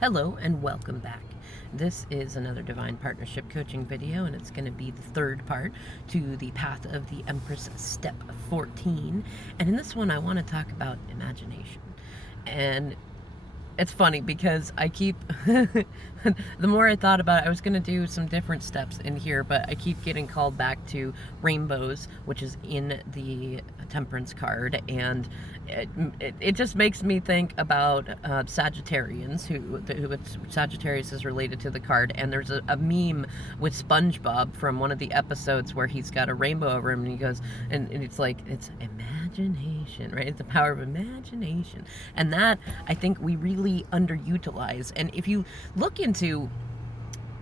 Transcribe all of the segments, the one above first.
Hello and welcome back. This is another Divine Partnership Coaching video, and it's going to be the third part to the Path of the Empress, Step 14. And in this one, I want to talk about imagination. And it's funny because I keep, the more I thought about it, I was going to do some different steps in here, but I keep getting called back to rainbows, which is in the temperance card, and it just makes me think about Sagittarians, who Sagittarius is related to the card, and there's a meme with SpongeBob from one of the episodes where he's got a rainbow over him, and he goes, and it's like, it's imagination, right? It's the power of imagination, and that, I think, we really underutilize. And if you look into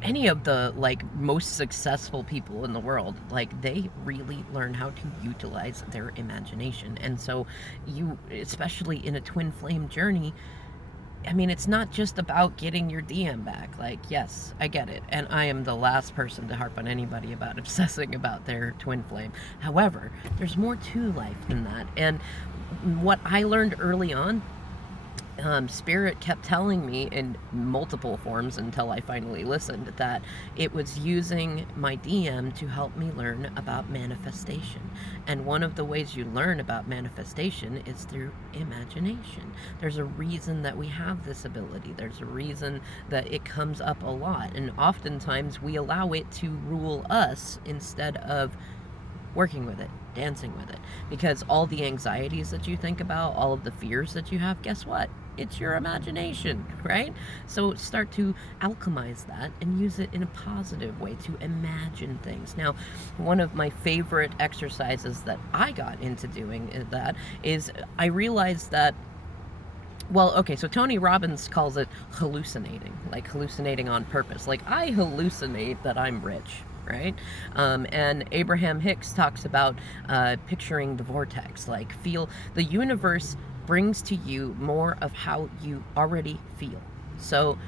any of the most successful people in the world, they really learn how to utilize their imagination. And so you, especially in a twin flame journey, I mean, it's not just about getting your DM back. Yes, I get it, and I am the last person to harp on anybody about obsessing about their twin flame. However, there's more to life than that. And what I learned early on, Spirit kept telling me in multiple forms until I finally listened, that it was using my DM to help me learn about manifestation. And one of the ways you learn about manifestation is through imagination. There's a reason that we have this ability. There's a reason that it comes up a lot. And oftentimes we allow it to rule us instead of working with it, dancing with it. Because all the anxieties that you think about, all of the fears that you have, guess what? It's your imagination, right? So start to alchemize that and use it in a positive way to imagine things. Now, one of my favorite exercises that I got into doing is I realized that, well, okay, so Tony Robbins calls it hallucinating, hallucinating on purpose. I hallucinate that I'm rich, right? And Abraham Hicks talks about picturing the vortex, feel the universe brings to you more of how you already feel. So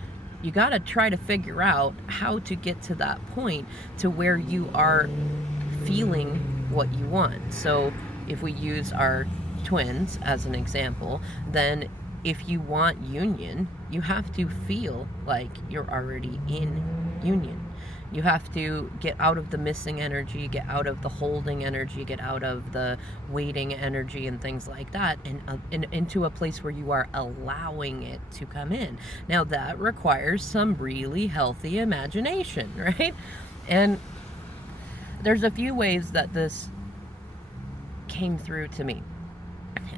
you got to try to figure out how to get to that point to where you are feeling what you want. So if we use our twins as an example, then if you want union, you have to feel like you're already in union. You have to get out of the missing energy, get out of the holding energy, get out of the waiting energy and things like that, and into a place where you are allowing it to come in. Now that requires some really healthy imagination, right? And there's a few ways that this came through to me.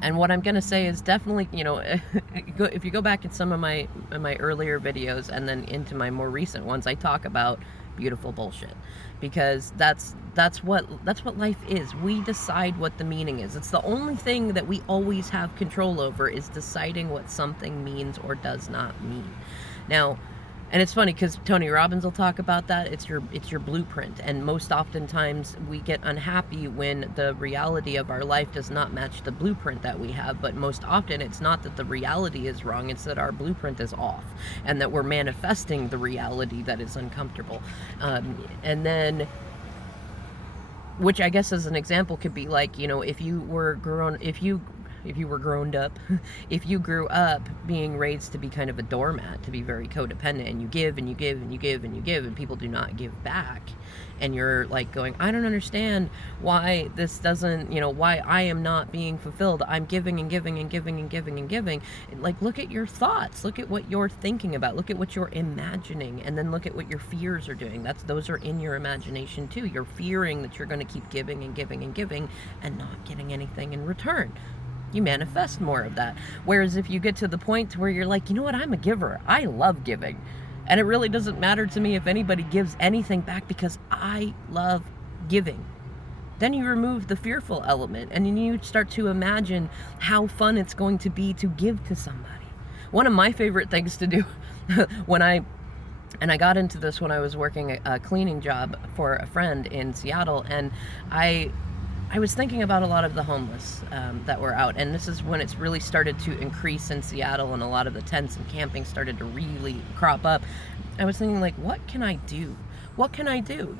And what I'm going to say is definitely, if you go back in some of my earlier videos and then into my more recent ones, I talk about beautiful bullshit, because that's what life is. We decide what the meaning is. It's the only thing that we always have control over, is deciding what something means or does not mean. Now, and it's funny because Tony Robbins will talk about that. It's your blueprint. And most oftentimes we get unhappy when the reality of our life does not match the blueprint that we have. But most often it's not that the reality is wrong. It's that our blueprint is off, and that we're manifesting the reality that is uncomfortable. And then, which I guess as an example could be if you were grew up being raised to be kind of a doormat, to be very codependent, and you give and you give and you give and you give, and people do not give back, and you're going, I don't understand why this doesn't, why I am not being fulfilled. I'm giving and giving and giving and giving and giving. Look at your thoughts, look at what you're thinking about, look at what you're imagining, and then look at what your fears are doing. Those are in your imagination too. You're fearing that you're going to keep giving and giving and giving and not getting anything in return. You manifest more of that. Whereas if you get to the point where you're like, you know what, I'm a giver. I love giving. And it really doesn't matter to me if anybody gives anything back, because I love giving. Then you remove the fearful element, and then you start to imagine how fun it's going to be to give to somebody. One of my favorite things to do when I got into this when I was working a cleaning job for a friend in Seattle, and I was thinking about a lot of the homeless that were out, and this is when it's really started to increase in Seattle, and a lot of the tents and camping started to really crop up. I was thinking, what can I do? What can I do,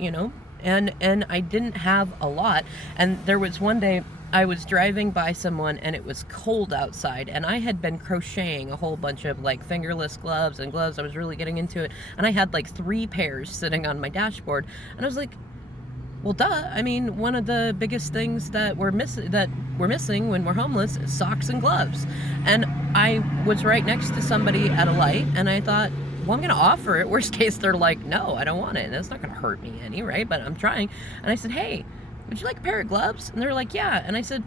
And I didn't have a lot. And there was one day I was driving by someone and it was cold outside, and I had been crocheting a whole bunch of like fingerless gloves and gloves. I was really getting into it, and I had like 3 pairs sitting on my dashboard, and I was like, well, duh. I mean, one of the biggest things that we're missing when we're homeless is socks and gloves. And I was right next to somebody at a light, and I thought, well, I'm going to offer it. Worst case, they're like, no, I don't want it. And it's not going to hurt me any, right? But I'm trying. And I said, hey, would you like a pair of gloves? And they're like, yeah. And I said,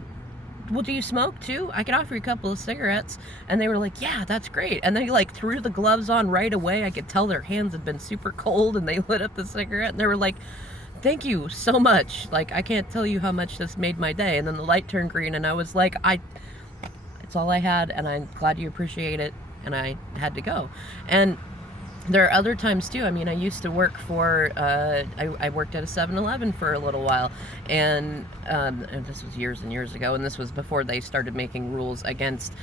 well, do you smoke too? I could offer you a couple of cigarettes. And they were like, yeah, that's great. And they like threw the gloves on right away. I could tell their hands had been super cold, and they lit up the cigarette, and they were like, thank you so much. Like, I can't tell you how much this made my day. And then the light turned green, and I was like, it's all I had, and I'm glad you appreciate it. And I had to go. And there are other times too. I mean, I used to work for, I worked at a 7-Eleven for a little while, and this was years and years ago, and this was before they started making rules against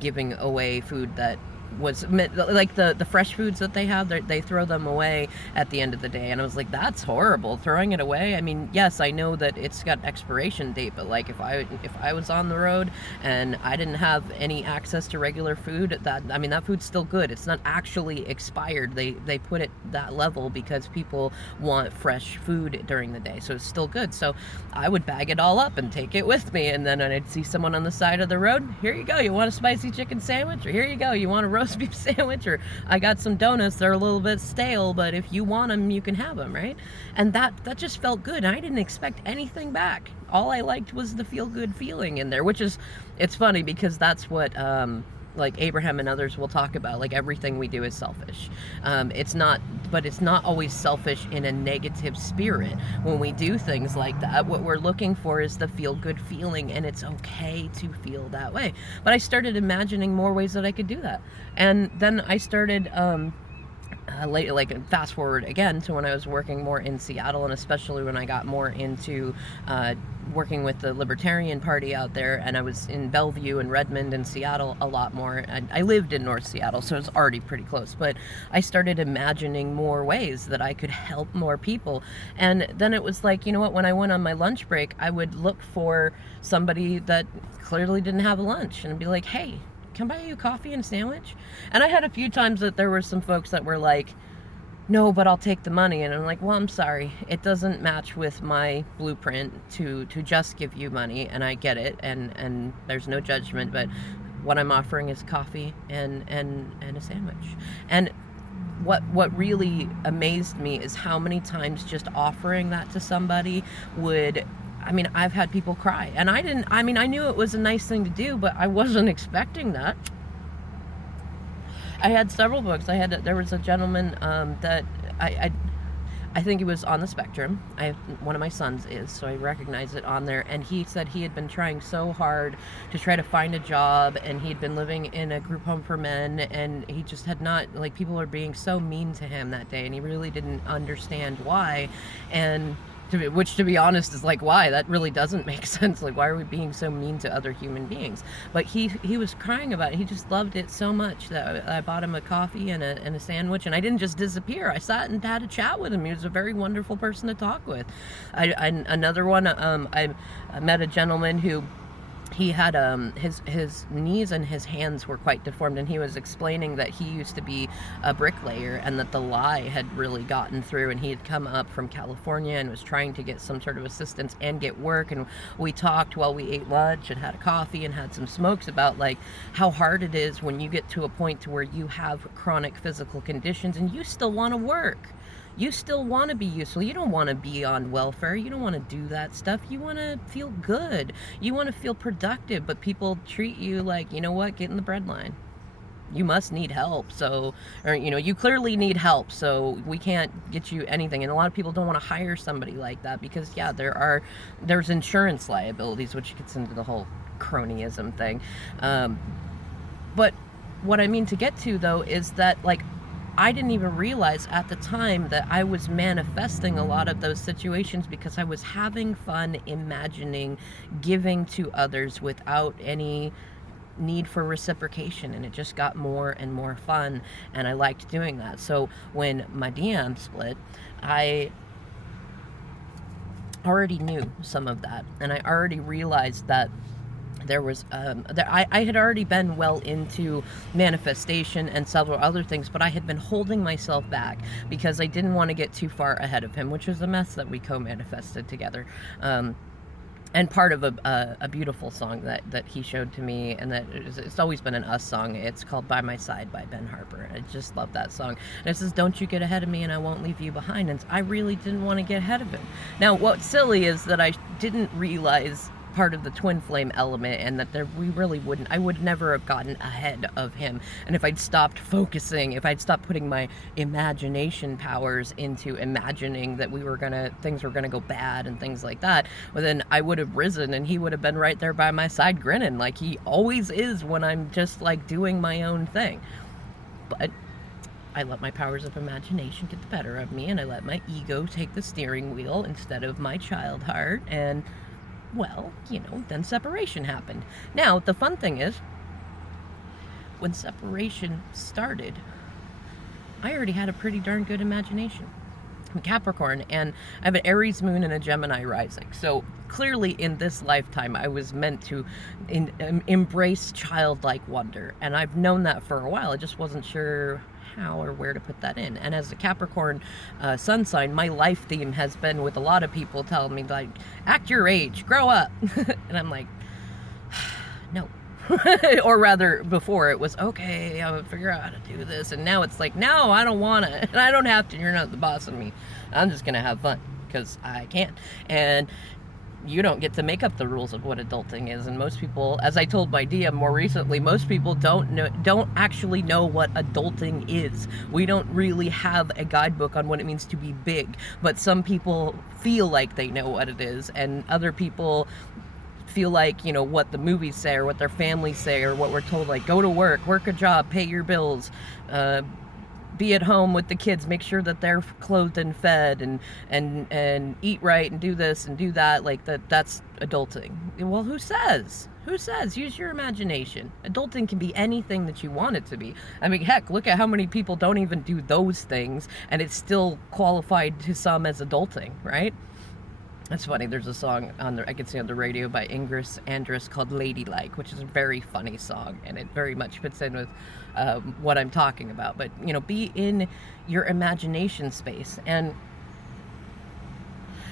giving away food that was like the fresh foods that they have, they throw them away at the end of the day. And I was like, that's horrible, throwing it away. I mean, yes, I know that it's got expiration date, but like if I was on the road and I didn't have any access to regular food, that food's still good. It's not actually expired. They put it that level because people want fresh food during the day, so it's still good. So I would bag it all up and take it with me, and then I'd see someone on the side of the road, here you go, you want a spicy chicken sandwich, or here you go, you want a roast beef sandwich, or I got some donuts, they're a little bit stale, but if you want them, you can have them, right? And that just felt good. I didn't expect anything back. All I liked was the feel-good feeling in there, which is, it's funny because that's what like Abraham and others will talk about, like everything we do is selfish. It's not always selfish in a negative spirit. When we do things like that, what we're looking for is the feel-good feeling, and it's okay to feel that way. But I started imagining more ways that I could do that. And then I started fast forward again to when I was working more in Seattle, and especially when I got more into working with the Libertarian Party out there, and I was in Bellevue and Redmond and Seattle a lot more. I lived in North Seattle, so it was already pretty close, but I started imagining more ways that I could help more people. And then it was like, you know what, when I went on my lunch break, I would look for somebody that clearly didn't have a lunch and be like, hey, can I buy you a coffee and a sandwich? And I had a few times that there were some folks that were like, no, but I'll take the money. And I'm like, well, I'm sorry, it doesn't match with my blueprint to just give you money, and I get it, and there's no judgment, but what I'm offering is coffee and a sandwich. And what really amazed me is how many times just offering that to somebody would, I've had people cry, and I knew it was a nice thing to do, but I wasn't expecting that. I had several books. There was a gentleman that I think he was on the spectrum. One of my sons is, so I recognize it on there. And he said he had been trying so hard to try to find a job, and he'd been living in a group home for men, and he just had not, like, people were being so mean to him that day, and he really didn't understand why. And to be honest is like, why? That really doesn't make sense. Like, why are we being so mean to other human beings? But he was crying about it. He just loved it so much that I bought him a coffee and a sandwich, and I didn't just disappear. I sat and had a chat with him. He was a very wonderful person to talk with. Another one, I met a gentleman who, he had his knees and his hands were quite deformed, and he was explaining that he used to be a bricklayer, and that the lie had really gotten through, and he had come up from California and was trying to get some sort of assistance and get work. And we talked while we ate lunch and had a coffee and had some smokes about like how hard it is when you get to a point to where you have chronic physical conditions and you still want to work. You still want to be useful. You don't want to be on welfare. You don't want to do that stuff. You want to feel good. You want to feel productive, but people treat you like, you know what, get in the bread line. You must need help. You clearly need help, so we can't get you anything. And a lot of people don't want to hire somebody like that because, yeah, there's insurance liabilities, which gets into the whole cronyism thing. But what I mean to get to, though, is that, like, I didn't even realize at the time that I was manifesting a lot of those situations because I was having fun imagining giving to others without any need for reciprocation, and it just got more and more fun, and I liked doing that. So when my DM split, I already knew some of that, and I already realized that there was I had already been well into manifestation and several other things, but I had been holding myself back because I didn't want to get too far ahead of him, which was a mess that we co-manifested together. And part of a beautiful song that he showed to me, and that it's always been an us song. It's called By My Side by Ben Harper. I just love that song. And it says, don't you get ahead of me and I won't leave you behind. And I really didn't want to get ahead of him. Now, what's silly is that I didn't realize part of the twin flame element, and that I would never have gotten ahead of him. And if I'd stopped focusing, if I'd stopped putting my imagination powers into imagining that things were gonna go bad and things like that, well, then I would have risen and he would have been right there by my side grinning like he always is when I'm just like doing my own thing. But I let my powers of imagination get the better of me, and I let my ego take the steering wheel instead of my child heart, and well, then separation happened. Now, the fun thing is, when separation started, I already had a pretty darn good imagination. I'm Capricorn, and I have an Aries moon and a Gemini rising. So clearly in this lifetime, I was meant to embrace childlike wonder. And I've known that for a while. I just wasn't sure how or where to put that in. And as a Capricorn sun sign, my life theme has been with a lot of people telling me, like, act your age, grow up. And I'm like, no. Or rather, before it was, okay, I'm gonna figure out how to do this. And now it's like, no, I don't want to. And I don't have to. You're not the boss of me. I'm just going to have fun because I can. And you don't get to make up the rules of what adulting is. And most people, as I told my DM more recently, most people don't actually know what adulting is. We don't really have a guidebook on what it means to be big, but some people feel like they know what it is, and other people feel like, what the movies say or what their families say or what we're told, like, go to work a job, pay your bills, be at home with the kids, make sure that they're clothed and fed, and eat right and do this and do that, like that's adulting. Well, who says? Use your imagination. Adulting can be anything that you want it to be. I mean, heck, look at how many people don't even do those things, and it's still qualified to some as adulting, right? That's funny. There's a song I can see on the radio by Andress called Ladylike, which is a very funny song, and it very much fits in with what I'm talking about. But, be in your imagination space. And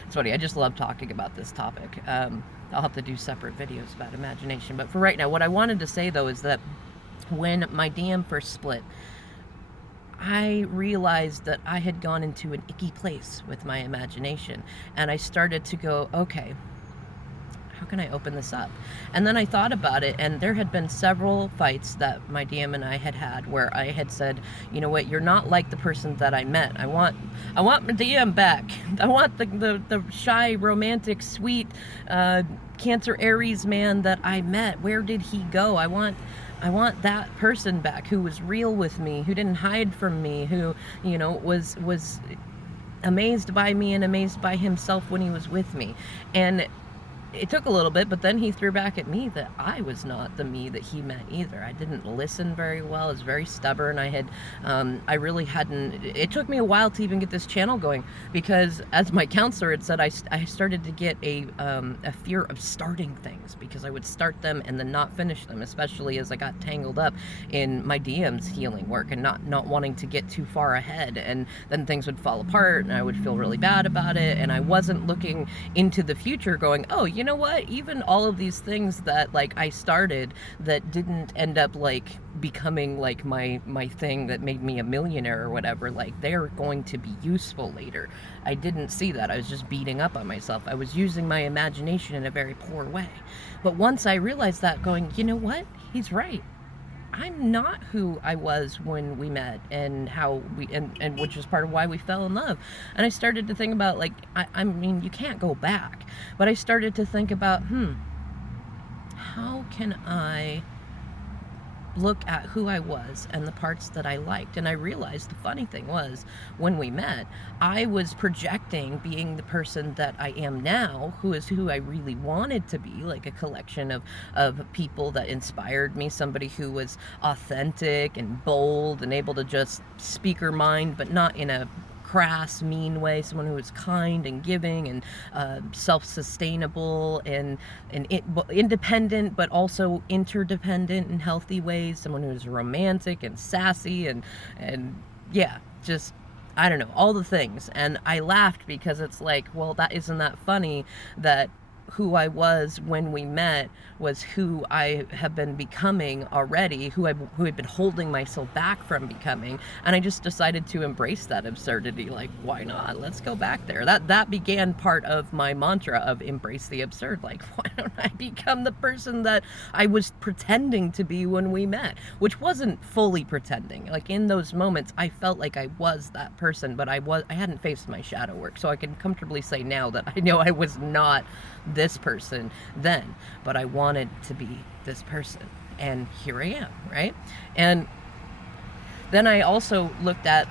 it's funny. I just love talking about this topic. I'll have to do separate videos about imagination. But for right now, what I wanted to say, though, is that when my DM first split, I realized that I had gone into an icky place with my imagination, and I started to go, okay, how can I open this up? And then I thought about it, and there had been several fights that my DM and I had where I had said, you know what, you're not like the person that I met. I want my DM back. I want the shy, romantic, sweet, Cancer Aries man that I met. Where did he go? I want that person back who was real with me, who didn't hide from me, who, was amazed by me and amazed by himself when he was with me. And it took a little bit, but then he threw back at me that I was not the me that he met either. I didn't listen very well. I was very stubborn. I really hadn't, it took me a while to even get this channel going, because as my counselor had said, I started to get a fear of starting things, because I would start them and then not finish them, especially as I got tangled up in my DM's healing work and not wanting to get too far ahead, and then things would fall apart and I would feel really bad about it, and I wasn't looking into the future going, oh, you know what, even all of these things that I started that didn't end up becoming my thing that made me a millionaire or whatever, they're going to be useful later. I didn't see that. I was just beating up on myself. I was using my imagination in a very poor way. But once I realized that, going, you know what, he's right. I'm not who I was when we met, and how and which is part of why we fell in love. And I started to think about, I mean, you can't go back, but I started to think about, how can I look at who I was and the parts that I liked? And I realized the funny thing was, when we met, I was projecting being the person that I am now, who is who I really wanted to be, like a collection of people that inspired me, somebody who was authentic and bold and able to just speak her mind, but not in a crass, mean way, someone who was kind and giving and self-sustainable and independent, but also interdependent in healthy ways, someone who was romantic and sassy and yeah, just, I don't know, all the things. And I laughed because it's like, well, isn't that funny that who I was when we met was who I have been becoming already, who had been holding myself back from becoming, and I just decided to embrace that absurdity. Like, why not? Let's go back there. That began part of my mantra of embrace the absurd. Like, why don't I become the person that I was pretending to be when we met? Which wasn't fully pretending. Like, in those moments, I felt like I was that person, but I hadn't faced my shadow work, so I can comfortably say now that I know I was not this person then, but I wanted to be this person, and here I am, right? And then I also looked at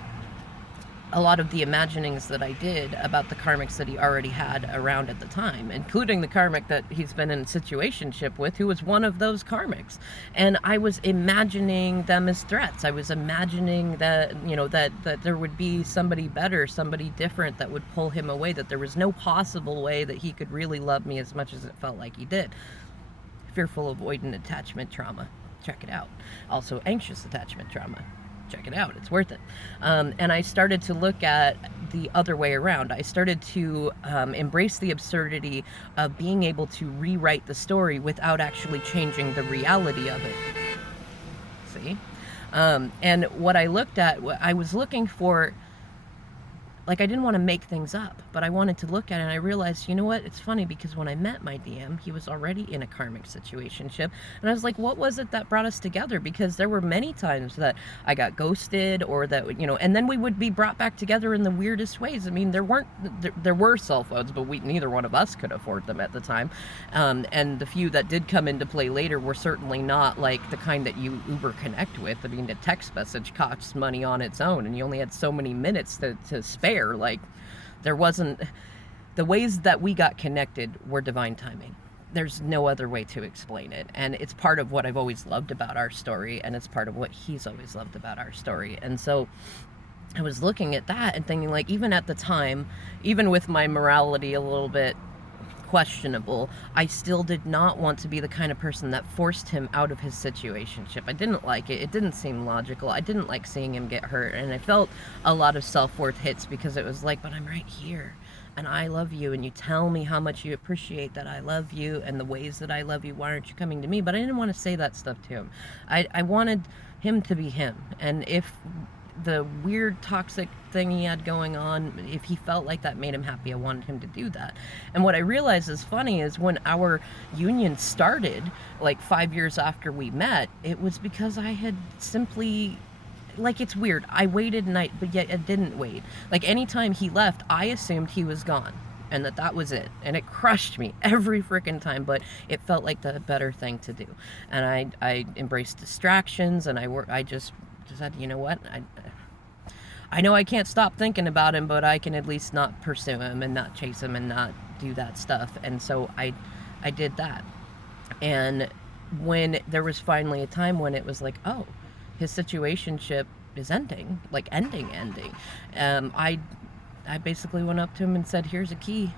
a lot of the imaginings that I did about the karmics that he already had around at the time, including the karmic that he's been in a situationship with, who was one of those karmics. And I was imagining them as threats. I was imagining that, you know, that there would be somebody better, somebody different that would pull him away, that there was no possible way that he could really love me as much as it felt like he did. Fearful avoidant attachment trauma. Check it out. Also anxious attachment trauma. Check it out, it's worth it. And I started to look at the other way around. I started to embrace the absurdity of being able to rewrite the story without actually changing the reality of it. See? And what I looked at, I was looking for, like, I didn't want to make things up, but I wanted to look at it, and I realized, you know what, it's funny, because when I met my DM, he was already in a karmic situationship, and I was like, what was it that brought us together? Because there were many times that I got ghosted, or that, you know, and then we would be brought back together in the weirdest ways. I mean, there were cell phones, but neither one of us could afford them at the time, and the few that did come into play later were certainly not like the kind that you Uber Connect with. I mean, a text message costs money on its own, and you only had so many minutes to spare. Like, there wasn't, the ways that we got connected were divine timing. There's no other way to explain it, and it's part of what I've always loved about our story, and it's part of what he's always loved about our story. And so I was looking at that and thinking, like, even at the time, even with my morality a little bit questionable, I still did not want to be the kind of person that forced him out of his situationship. I didn't like it. It didn't seem logical. I didn't like seeing him get hurt, and I felt a lot of self-worth hits, because it was like, but I'm right here, and I love you, and you tell me how much you appreciate that I love you and the ways that I love you. Why aren't you coming to me? But I didn't want to say that stuff to him. I wanted him to be him, and if the weird toxic thing he had going on, if he felt like that made him happy, I wanted him to do that. And what I realized is funny is when our union started, like 5 years after we met, it was because I had simply, like, it's weird, I waited but yet I didn't wait. Like, anytime he left, I assumed he was gone, and that was it, and it crushed me every freaking time, but it felt like the better thing to do. And I embraced distractions, and I just said, you know what, I know I can't stop thinking about him, but I can at least not pursue him and not chase him and not do that stuff. And so I did that. And when there was finally a time when it was like, oh, his situationship is ending, like ending, I basically went up to him and said, here's a key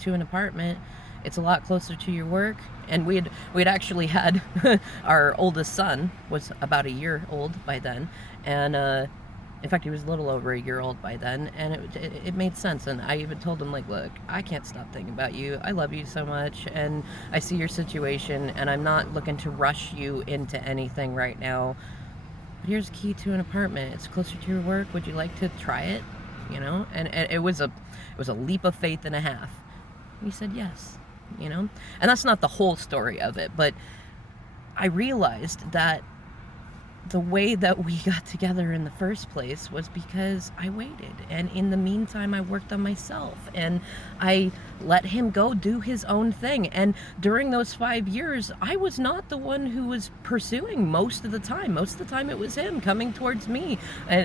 to an apartment. It's a lot closer to your work. And we'd actually had our oldest son was about a year old by then, and in fact he was a little over a year old by then, and it made sense. And I even told him, like, look, I can't stop thinking about you. I love you so much, and I see your situation, and I'm not looking to rush you into anything right now, but here's a key to an apartment. It's closer to your work. Would you like to try it? You know? And it was a leap of faith and a half. He said yes. You know, and that's not the whole story of it, but I realized that the way that we got together in the first place was because I waited, and in the meantime I worked on myself, and I let him go do his own thing. And during those 5 years, I was not the one who was pursuing most of the time. It was him coming towards me,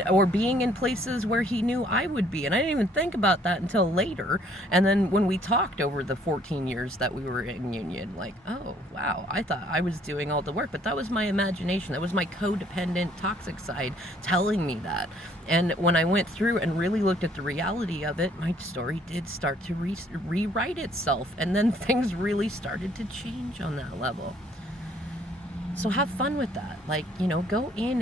or being in places where he knew I would be, and I didn't even think about that until later. And then when we talked over the 14 years that we were in union, like, oh wow, I thought I was doing all the work, but that was my imagination, that was my codependence. codependent, toxic side telling me that. And when I went through and really looked at the reality of it, my story did start to rewrite itself. And then things really started to change on that level. So have fun with that. Like, go in